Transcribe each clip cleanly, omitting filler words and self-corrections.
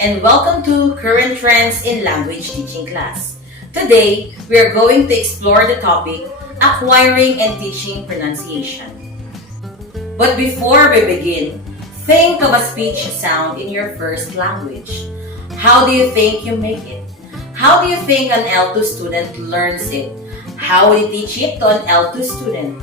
and welcome to Current Trends in Language Teaching class. Today, we are going to explore the topic acquiring and teaching pronunciation. But before we begin, think of a speech sound in your first language. How do you think you make it? How do you think an L2 student learns it? How will you teach it to an L2 student?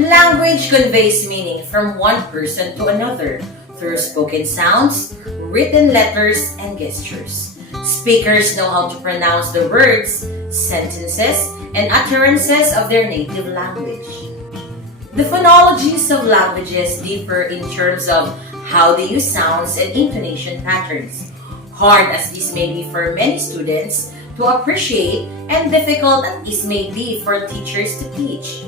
Language conveys meaning from one person to another through spoken sounds, written letters, and gestures. Speakers know how to pronounce the words, sentences, and utterances of their native language. The phonologies of languages differ in terms of how they use sounds and intonation patterns. Hard as this may be for many students to appreciate and difficult as this may be for teachers to teach.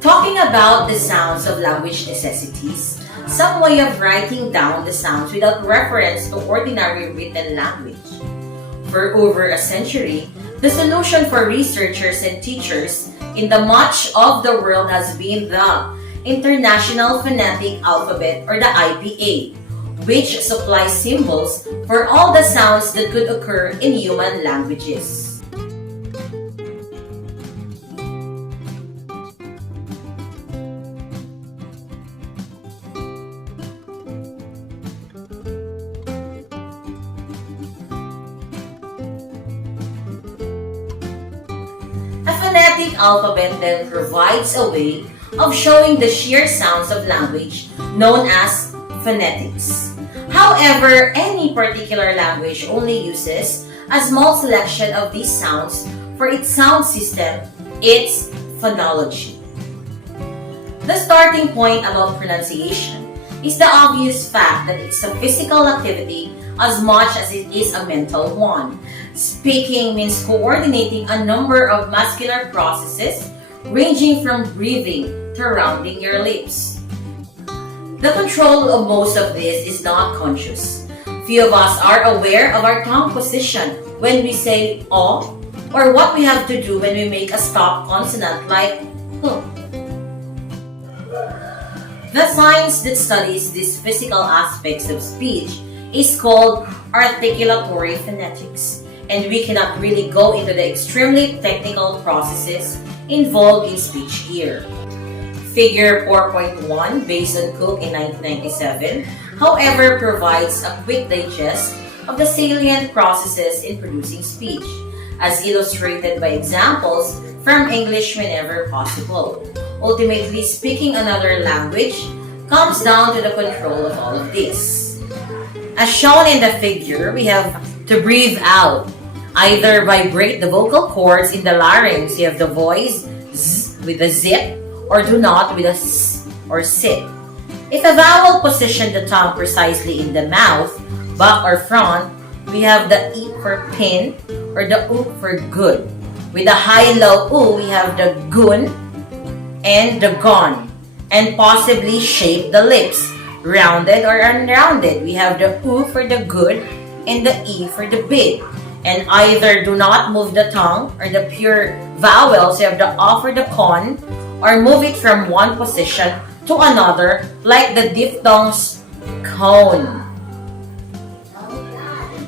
Talking about the sounds of language necessities, some way of writing down the sounds without reference to ordinary written language. For over a century, the solution for researchers and teachers in the much of the world has been the International Phonetic Alphabet or the IPA, which supplies symbols for all the sounds that could occur in human languages. A phonetic alphabet then provides a way of showing the sheer sounds of language known as phonetics. However, any particular language only uses a small selection of these sounds for its sound system, its phonology. The starting point about pronunciation is the obvious fact that it's a physical activity as much as it is a mental one. Speaking means coordinating a number of muscular processes ranging from breathing to rounding your lips. The control of most of this is not conscious. Few of us are aware of our tongue position when we say "o" or what we have to do when we make a stop consonant like "h." The science that studies these physical aspects of speech is called articulatory phonetics, and we cannot really go into the extremely technical processes involved in speech here. Figure 4.1, based on Cook in 1997, however, provides a quick digest of the salient processes in producing speech, as illustrated by examples from English whenever possible. Ultimately, speaking another language comes down to the control of all of this. As shown in the figure, we have to breathe out. Either vibrate the vocal cords in the larynx, you have the voice z with a zip, or do not with a s or sit. If a vowel position the tongue precisely in the mouth, back or front, we have the e for pin or the u for good. With the high-low u, we have the gun and the gon, and possibly shape the lips, rounded or unrounded. We have the u for the good and the e for the big. And either do not move the tongue or the pure vowels, you have the a for the con, or move it from one position to another like the diphthongs cone.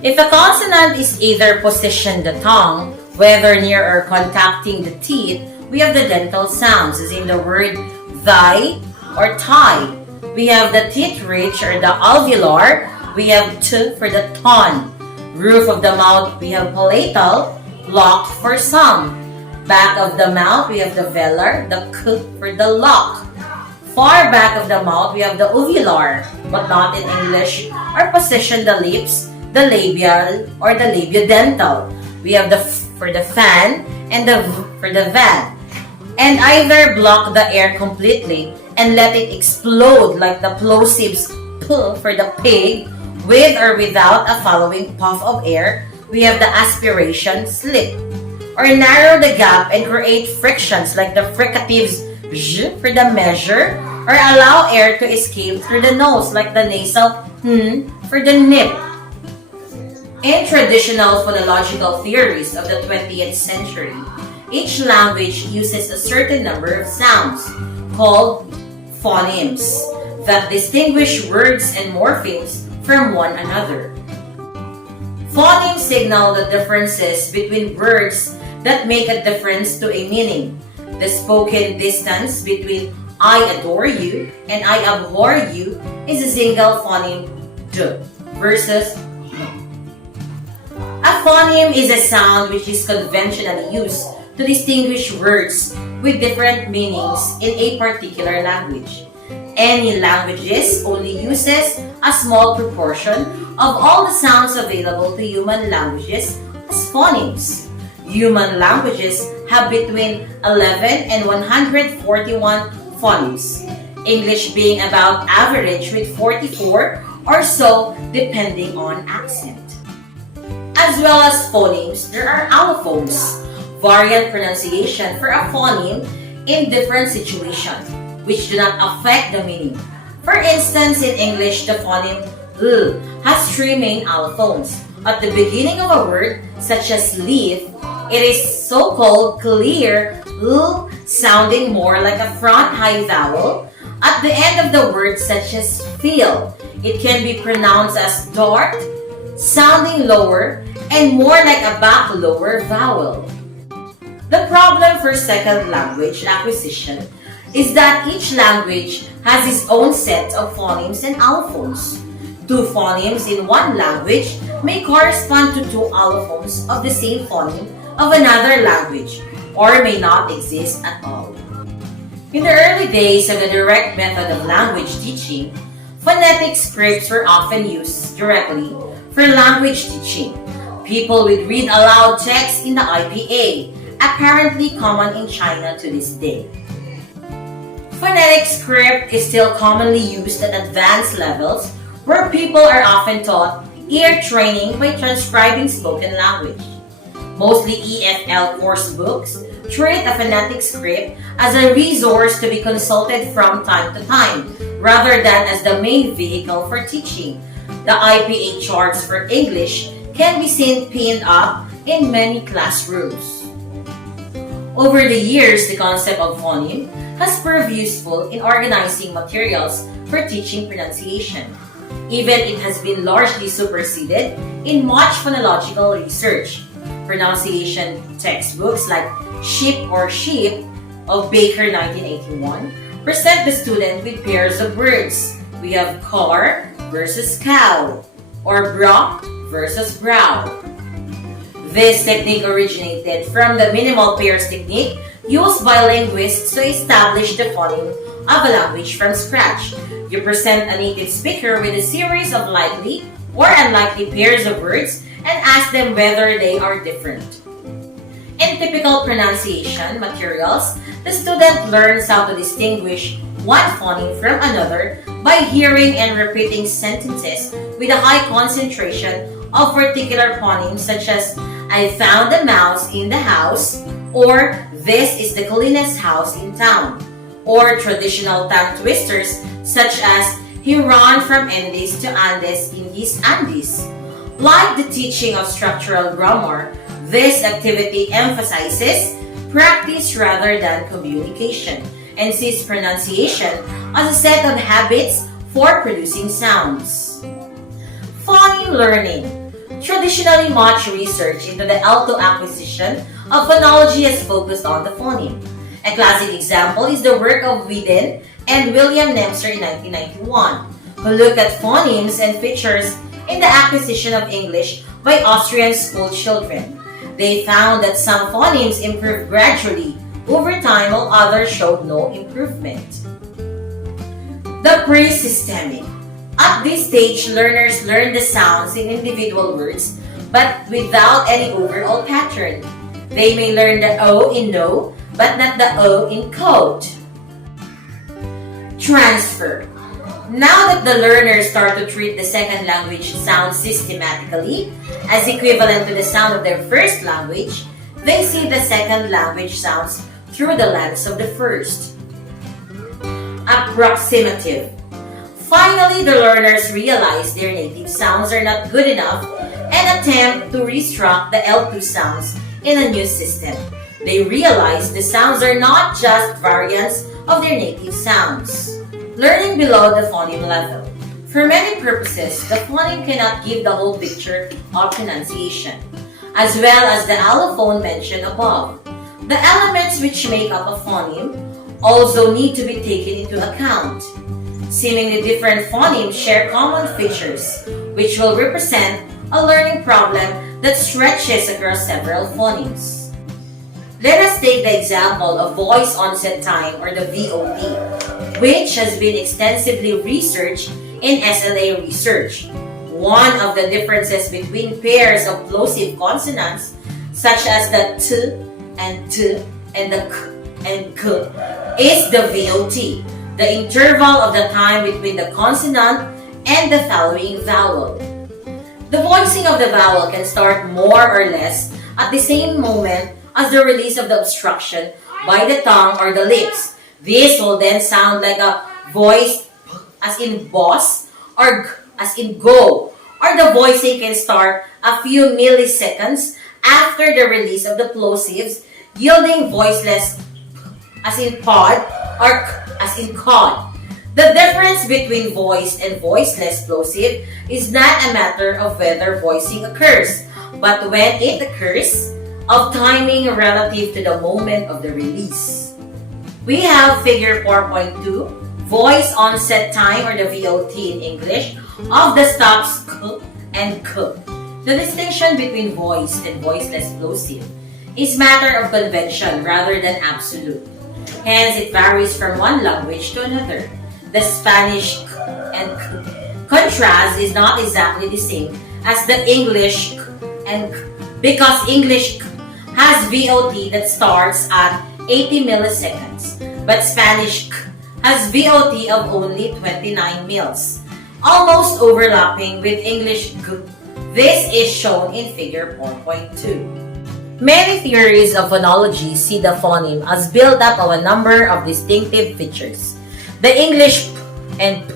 If a consonant is either position the tongue, whether near or contacting the teeth, we have the dental sounds, as in the word thy or tie. We have the teeth ridge or the alveolar, we have t for the ton. Roof of the mouth, we have palatal, locked for some. Back of the mouth, we have the velar, the k for the lock. Far back of the mouth, we have the uvular, but not in English, or position the lips, the labial, or the labiodental. We have the f for the fan, and the v for the van. And either block the air completely and let it explode like the plosives p for the pig, with or without a following puff of air, we have the aspiration slip. Or narrow the gap and create frictions like the fricatives j for the measure, or allow air to escape through the nose like the nasal for the nip. In traditional phonological theories of the 20th century, each language uses a certain number of sounds called phonemes that distinguish words and morphemes from one another. Phonemes signal the differences between words that make a difference to a meaning. The spoken distance between I adore you and I abhor you is a single phoneme D versus no. A phoneme is a sound which is conventionally used to distinguish words with different meanings in a particular language. Any languages only uses a small proportion of all the sounds available to human languages as phonemes. Human languages have between 11 and 141 phonemes, English being about average with 44 or so depending on accent. As well as phonemes, there are allophones, variant pronunciation for a phoneme in different situations, which do not affect the meaning. For instance, in English, the phoneme L has three main allophones. At the beginning of a word, such as leaf, it is so-called clear L, sounding more like a front high vowel. At the end of the word, such as feel, it can be pronounced as dart, sounding lower and more like a back lower vowel. The problem for second language acquisition is that each language has its own set of phonemes and allophones. Two phonemes in one language may correspond to two allophones of the same phoneme of another language, or may not exist at all. In the early days of the direct method of language teaching, phonetic scripts were often used directly for language teaching. People would read aloud text in the IPA, apparently common in China to this day. Phonetic script is still commonly used at advanced levels where people are often taught ear training by transcribing spoken language. Mostly EFL course books treat a phonetic script as a resource to be consulted from time to time, rather than as the main vehicle for teaching. The IPA charts for English can be seen pinned up in many classrooms. Over the years, the concept of phoneme has proved useful in organizing materials for teaching pronunciation. Even it has been largely superseded in much phonological research. Pronunciation textbooks like Sheep or Sheep of Baker 1981 present the student with pairs of words. We have car versus cow, or bra versus brow. This technique originated from the minimal pairs technique used by linguists to establish the phoneme of a language from scratch. You present a native speaker with a series of likely or unlikely pairs of words and ask them whether they are different. In typical pronunciation materials, the student learns how to distinguish one phoneme from another by hearing and repeating sentences with a high concentration of particular phonemes such as I found a mouse in the house, or this is the cleanest house in town, or traditional tongue twisters such as he ran from Andes to Andes in his Andes. Like the teaching of structural grammar, this activity emphasizes practice rather than communication and sees pronunciation as a set of habits for producing sounds. Phoneme learning. Traditionally, much research into the alto acquisition of phonology has focused on the phoneme. A classic example is the work of Whedon and William Nemser in 1991, who looked at phonemes and features in the acquisition of English by Austrian school children. They found that some phonemes improved gradually over time while others showed no improvement. The pre-systemic. At this stage, learners learn the sounds in individual words but without any overall pattern. They may learn the O in no, but not the O in coat. Transfer. Now that the learners start to treat the second language sound systematically as equivalent to the sound of their first language, they see the second language sounds through the lens of the first. Approximative. Finally, the learners realize their native sounds are not good enough and attempt to restruct the L2 sounds in a new system. They realize the sounds are not just variants of their native sounds. Learning below the phoneme level. For many purposes, the phoneme cannot give the whole picture of pronunciation, as well as the allophone mentioned above. The elements which make up a phoneme also need to be taken into account. Seemingly different phonemes share common features, which will represent a learning problem that stretches across several phonemes. Let us take the example of voice onset time, or the VOT, which has been extensively researched in SLA research. One of the differences between pairs of plosive consonants, such as the T and T and the K and K, is the VOT, the interval of the time between the consonant and the following vowel. The voicing of the vowel can start more or less at the same moment as the release of the obstruction by the tongue or the lips. This will then sound like a voice P as in boss, or G as in go, or the voicing can start a few milliseconds after the release of the plosives, yielding voiceless P as in pod, or K as in cod. The difference between voiced and voiceless plosive is not a matter of whether voicing occurs, but when it occurs, of timing relative to the moment of the release. We have figure 4.2, voice onset time, or the VOT in English, of the stops K and K. The distinction between voiced and voiceless plosive is matter of convention rather than absolute. Hence, it varies from one language to another. The Spanish K and K contrast is not exactly the same as the English K and K, because English K has VOT that starts at 80 milliseconds, but Spanish K has VOT of only 29 mils, almost overlapping with English G. This is shown in figure 4.2. Many theories of phonology see the phoneme as built up of a number of distinctive features. The English P and P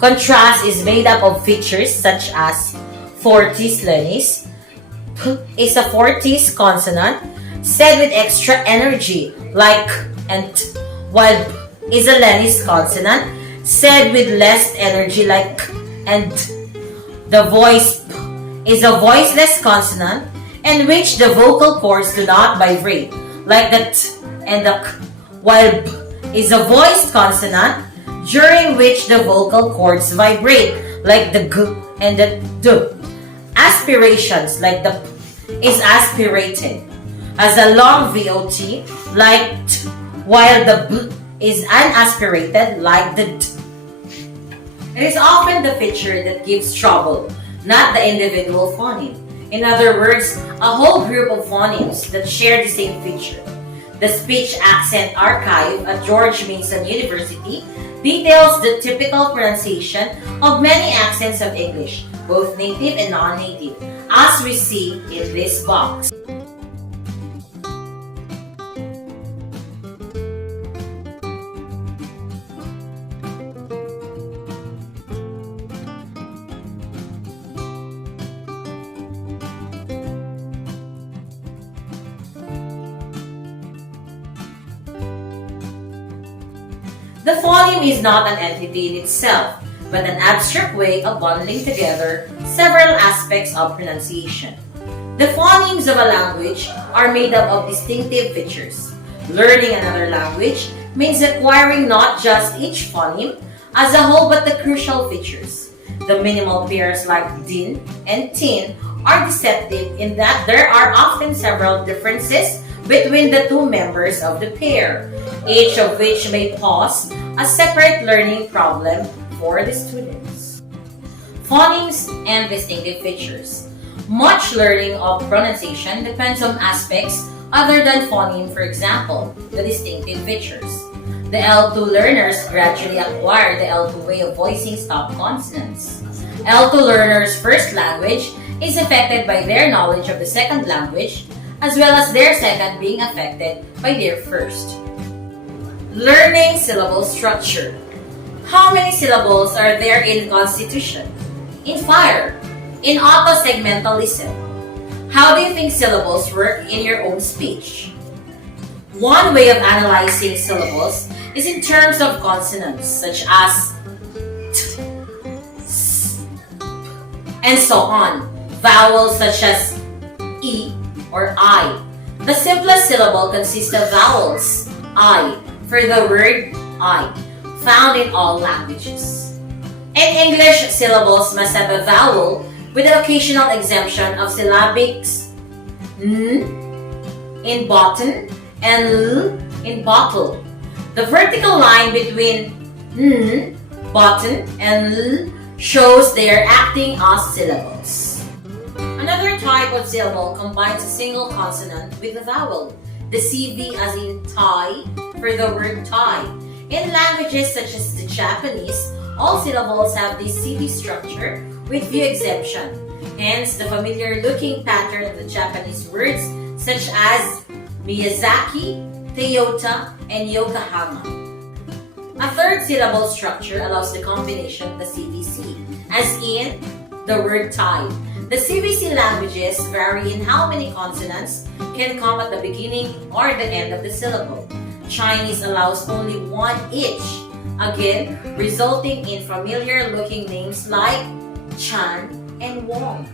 contrast is made up of features such as fortis lenis. P is a fortis consonant said with extra energy like K and T, while P is a lenis consonant said with less energy like K and T. The voice P is a voiceless consonant in which the vocal cords do not vibrate like the T and the K, while B is a voiced consonant during which the vocal cords vibrate like the G and the D. Aspirations like the P is aspirated as a long VOT like T, while the B is unaspirated like the D. It is often the feature that gives trouble, not the individual phoneme. In other words, a whole group of phonemes that share the same feature. The Speech Accent Archive at George Mason University details the typical pronunciation of many accents of English, both native and non-native, as we see in this box. The phoneme is not an entity in itself, but an abstract way of bundling together several aspects of pronunciation. The phonemes of a language are made up of distinctive features. Learning another language means acquiring not just each phoneme as a whole, but the crucial features. The minimal pairs like din and tin are deceptive in that there are often several differences between the two members of the pair, each of which may pose a separate learning problem for the students. Phonemes and distinctive features. Much learning of pronunciation depends on aspects other than phoneme, for example, the distinctive features. The L2 learners gradually acquire the L2 way of voicing stop consonants. L2 learners' first language is affected by their knowledge of the second language, as well as their second being affected by their first. Learning syllable structure. How many syllables are there in Constitution? In fire? In autosegmentalism? How do you think syllables work in your own speech? One way of analyzing syllables is in terms of consonants such as t, and so on. Vowels such as E or I. The simplest syllable consists of vowels I for the word I, found in all languages. In English, syllables must have a vowel with the occasional exemption of syllabics N in button and L in bottle. The vertical line between N, button, and L shows they are acting as syllables. Another type of syllable combines a single consonant with a vowel, the CV as in tie for the word tie. In languages such as the Japanese, all syllables have this CV structure with few exemption. Hence, the familiar looking pattern of the Japanese words such as Miyazaki, Toyota, and Yokohama. A third syllable structure allows the combination of the CVC, as in the word tie. The CVC languages vary in how many consonants can come at the beginning or the end of the syllable. Chinese allows only one each, again resulting in familiar looking names like Chan and Wong.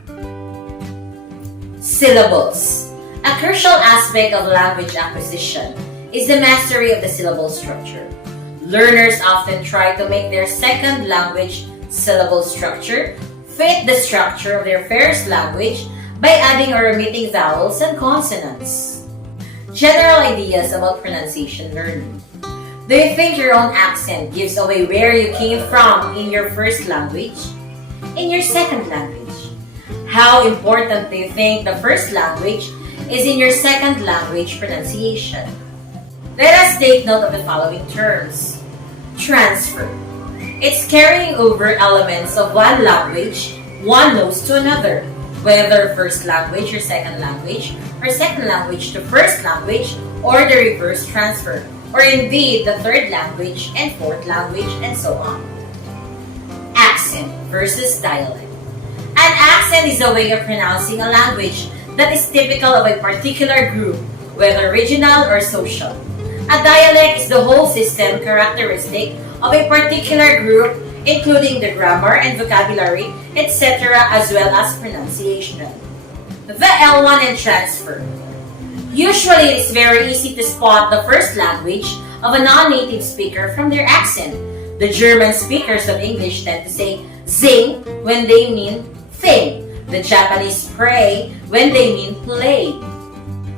Syllables. A crucial aspect of language acquisition is the mastery of the syllable structure. Learners often try to make their second language syllable structure fit the structure of their first language by adding or omitting vowels and consonants. General ideas about pronunciation learning. Do you think your own accent gives away where you came from in your first language? In your second language? How important do you think the first language is in your second language pronunciation? Let us take note of the following terms. Transfer. It's carrying over elements of one language one knows to another, whether first language or second language to first language, or the reverse transfer, or indeed the third language and fourth language, and so on. Accent versus dialect. An accent is a way of pronouncing a language that is typical of a particular group, whether regional or social. A dialect is the whole system characteristic of a particular group, including the grammar and vocabulary, etc., as well as pronunciation. The L1 and transfer. Usually, it is very easy to spot the first language of a non-native speaker from their accent. The German speakers of English tend to say zing when they mean thing. The Japanese pray when they mean play.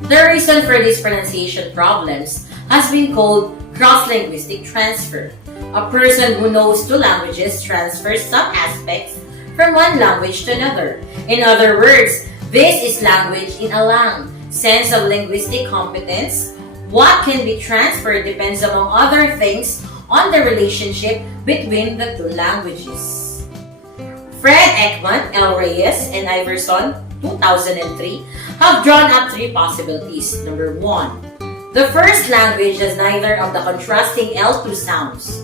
The reason for these pronunciation problems has been called cross-linguistic transfer. A person who knows two languages transfers some aspects from one language to another. In other words, this is language in a lang, sense of linguistic competence. What can be transferred depends, among other things, on the relationship between the two languages. Fred Ekman, L. Reyes, and Iverson, 2003, have drawn up three possibilities. Number 1. The first language has neither of the contrasting L2 sounds.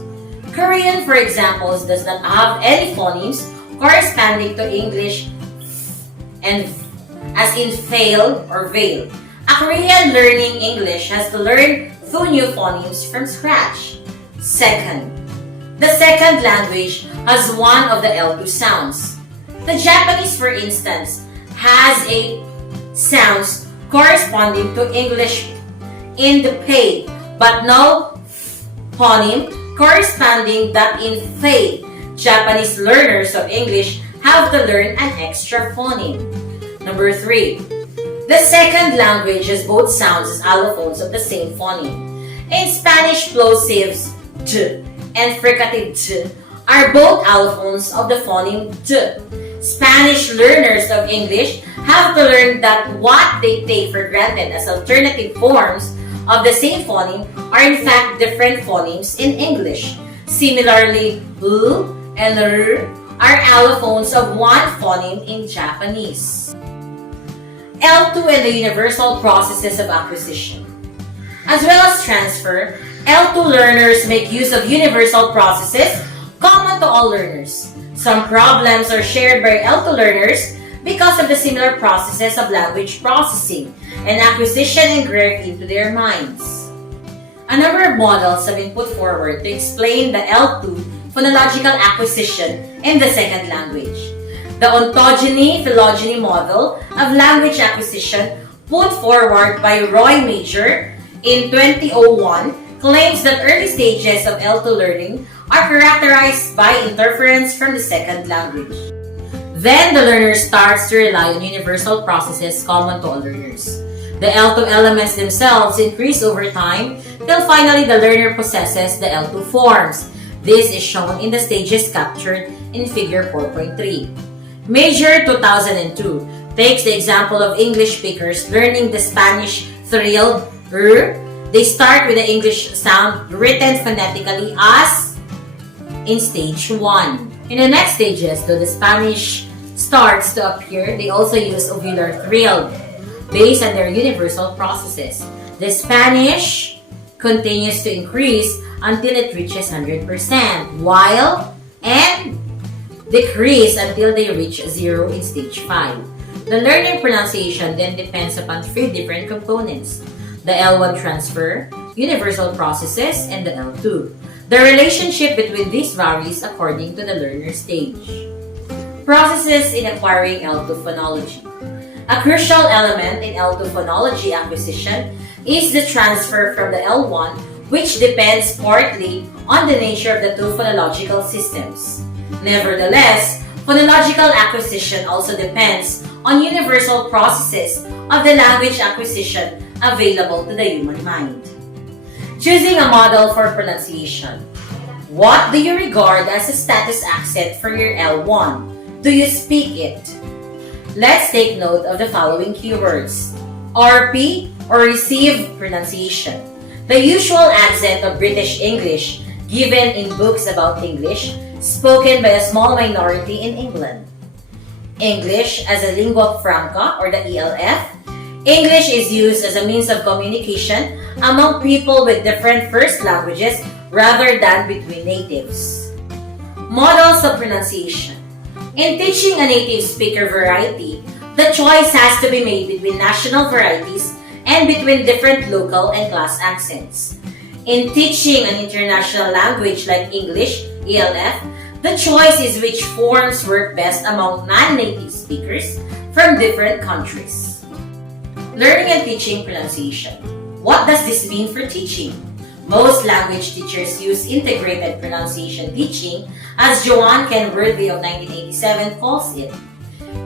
Korean, for example, does not have any phonemes corresponding to English and as in fail or veil. A Korean learning English has to learn two new phonemes from scratch. Second, the second language has one of the L2 sounds. The Japanese, for instance, has a sounds corresponding to English in the pay, but no phoneme corresponding that in fei. Japanese learners of English have to learn an extra phoneme. Number 3. The second language has both sounds as allophones of the same phoneme. In Spanish, plosives d and fricative d are both allophones of the phoneme d. Spanish learners of English have to learn that what they take for granted as alternative forms of the same phoneme are in fact different phonemes in English. Similarly, l and r are allophones of one phoneme in Japanese. L2 and the universal processes of acquisition. As well as transfer, L2 learners make use of universal processes common to all learners. Some problems are shared by L2 learners because of the similar processes of language processing and acquisition engraved into their minds. A number of models have been put forward to explain the L2 phonological acquisition in the second language. The ontogeny-phylogeny model of language acquisition put forward by Roy Major in 2001 claims that early stages of L2 learning are characterized by interference from the second language. Then the learner starts to rely on universal processes common to all learners. The L2 elements themselves increase over time till finally the learner possesses the L2 forms. This is shown in the stages captured in figure 4.3. Major 2002 takes the example of English speakers learning the Spanish thrilled R. They start with the English sound written phonetically as in stage 1. In the next stages, though the Spanish starts to appear, they also use ovular thrilled based on their universal processes. The Spanish continues to increase until it reaches 100%, while and decrease until they reach 0 in stage 5. The learning pronunciation then depends upon 3 different components: the L1 transfer, universal processes, and the L2. The relationship between these varies according to the learner stage. Processes in acquiring L2 phonology. A crucial element in L2 phonology acquisition is the transfer from the L1, which depends partly on the nature of the two phonological systems. Nevertheless, phonological acquisition also depends on universal processes of the language acquisition available to the human mind. Choosing a model for pronunciation. What do you regard as a status accent for your L1? Do you speak it? Let's take note of the following keywords. RP or received pronunciation. The usual accent of British English given in books about English spoken by a small minority in England. English as a lingua franca or the ELF. English is used as a means of communication among people with different first languages rather than between natives. Models of pronunciation. In teaching a native speaker variety, the choice has to be made between national varieties and between different local and class accents. In teaching an international language like English, ELF, the choice is which forms work best among non-native speakers from different countries. Learning and teaching pronunciation. What does this mean for teaching? Most language teachers use integrated pronunciation teaching, as Joanne Kenworthy of 1987 calls it,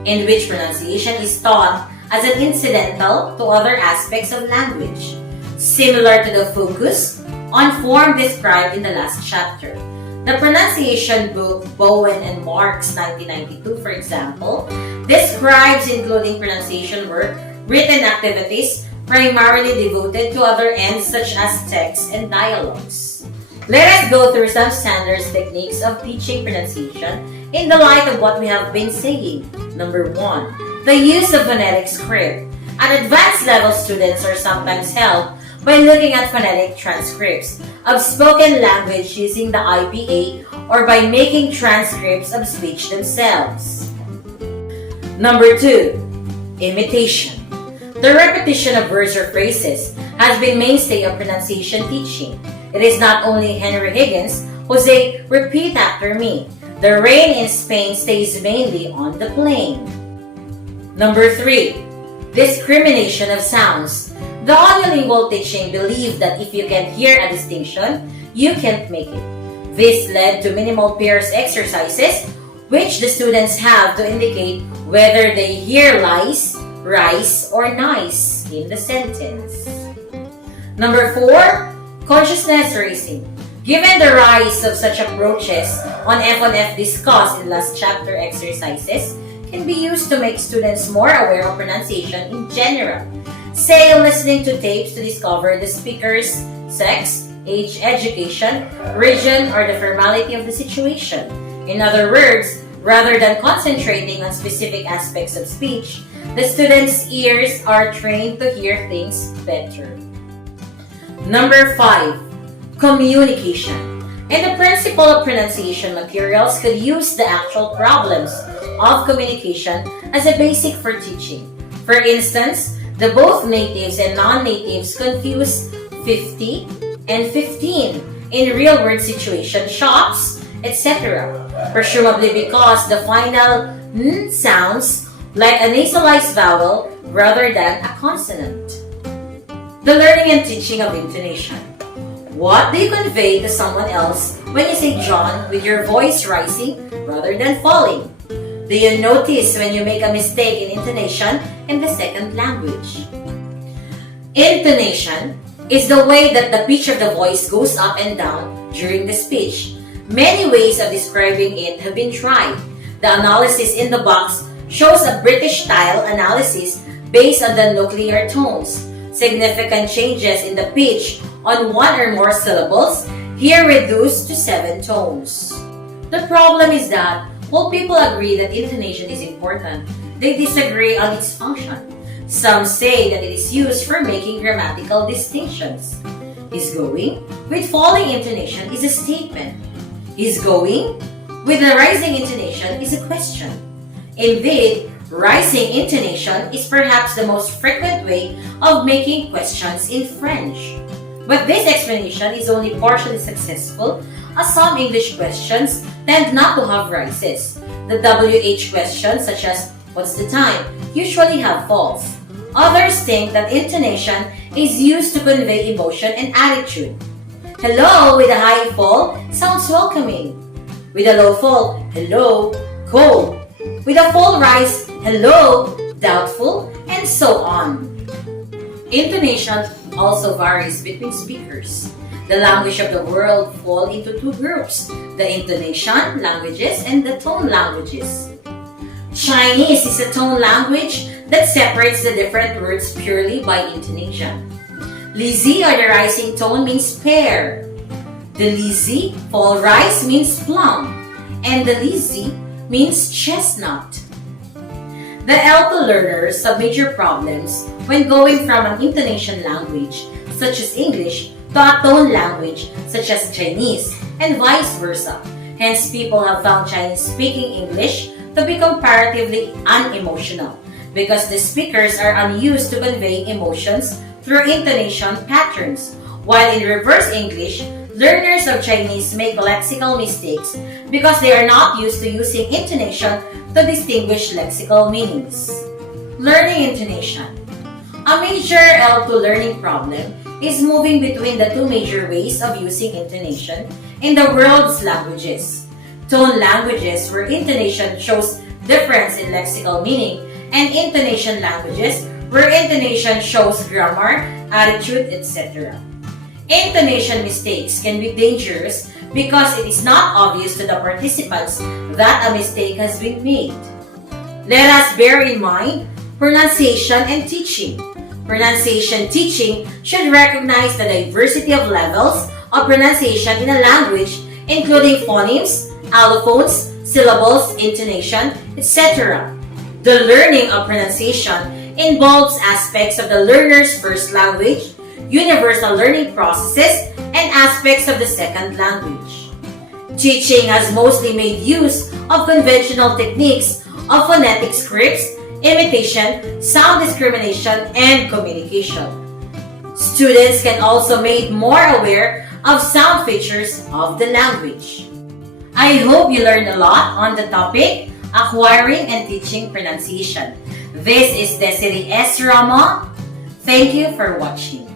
in which pronunciation is taught as an incidental to other aspects of language, similar to the focus on form described in the last chapter. The pronunciation book Bowen and Marks 1992, for example, describes including pronunciation work, written activities, primarily devoted to other ends such as text and dialogues. Let us go through some standards techniques of teaching pronunciation in the light of what we have been saying. Number 1, the use of phonetic script. At advanced level, students are sometimes helped by looking at phonetic transcripts of spoken language using the IPA or by making transcripts of speech themselves. Number 2, imitation. The repetition of words or phrases has been mainstay of pronunciation teaching. It is not only Henry Higgins who say, "Repeat after me. The rain in Spain stays mainly on the plain." Number 3, discrimination of sounds. The unilingual teaching believed that if you can't hear a distinction, you can't make it. This led to minimal pairs exercises, which the students have to indicate whether they hear lice, rice, or nice in the sentence. Number 4, consciousness raising. Given the rise of such approaches on F1F discussed in last chapter, exercises can be used to make students more aware of pronunciation in general. Say, listening to tapes to discover the speaker's sex, age, education, region, or the formality of the situation. In other words, rather than concentrating on specific aspects of speech, the students' ears are trained to hear things better. Number 5, communication. And the principle of pronunciation materials could use the actual problems of communication as a basic for teaching. For instance, the both natives and non-natives confuse 50 and 15 in real-world situation, shops, etc. Presumably because the final N sounds like a nasalized vowel rather than a consonant. The learning and teaching of intonation. What do you convey to someone else when you say John with your voice rising rather than falling? Do you notice when you make a mistake in intonation in the second language? Intonation is the way that the pitch of the voice goes up and down during the speech. Many ways of describing it have been tried. The analysis in the box shows a British-style analysis based on the nuclear tones. Significant changes in the pitch on one or more syllables, here reduced to 7 tones. The problem is that while people agree that intonation is important, they disagree on its function. Some say that it is used for making grammatical distinctions. Is going with falling intonation is a statement. Is going with a rising intonation is a question. Indeed, rising intonation is perhaps the most frequent way of making questions in French. But this explanation is only partially successful, as some English questions tend not to have rises. The WH questions, such as "What's the time?" usually have falls. Others think that intonation is used to convey emotion and attitude. Hello with a high fall sounds welcoming. With a low fall, hello, cold. With a full rise, hello, doubtful, and so on. Intonation also varies between speakers. The language of the world fall into 2 groups, the intonation languages and the tone languages. Chinese is a tone language that separates the different words purely by intonation. Lizi or the rising tone means pear. The lizi fall rise means plum, and the lizi means chestnut. The L2 learners have major problems when going from an intonation language, such as English, to a tone language, such as Chinese, and vice versa. Hence, people have found Chinese speaking English to be comparatively unemotional because the speakers are unused to conveying emotions through intonation patterns, while in reverse English, learners of Chinese make lexical mistakes because they are not used to using intonation to distinguish lexical meanings. Learning intonation. A major L2 learning problem is moving between the 2 major ways of using intonation in the world's languages. Tone languages where intonation shows difference in lexical meaning, and intonation languages where intonation shows grammar, attitude, etc. Intonation mistakes can be dangerous because it is not obvious to the participants that a mistake has been made. Let us bear in mind pronunciation and teaching. Pronunciation teaching should recognize the diversity of levels of pronunciation in a language, including phonemes, allophones, syllables, intonation, etc. The learning of pronunciation involves aspects of the learner's first language, universal learning processes, and aspects of the second language. Teaching has mostly made use of conventional techniques of phonetic scripts, imitation, sound discrimination, and communication. Students can also be made more aware of sound features of the language. I hope you learned a lot on the topic, acquiring and teaching pronunciation. This is Desiree S. Rama. Thank you for watching.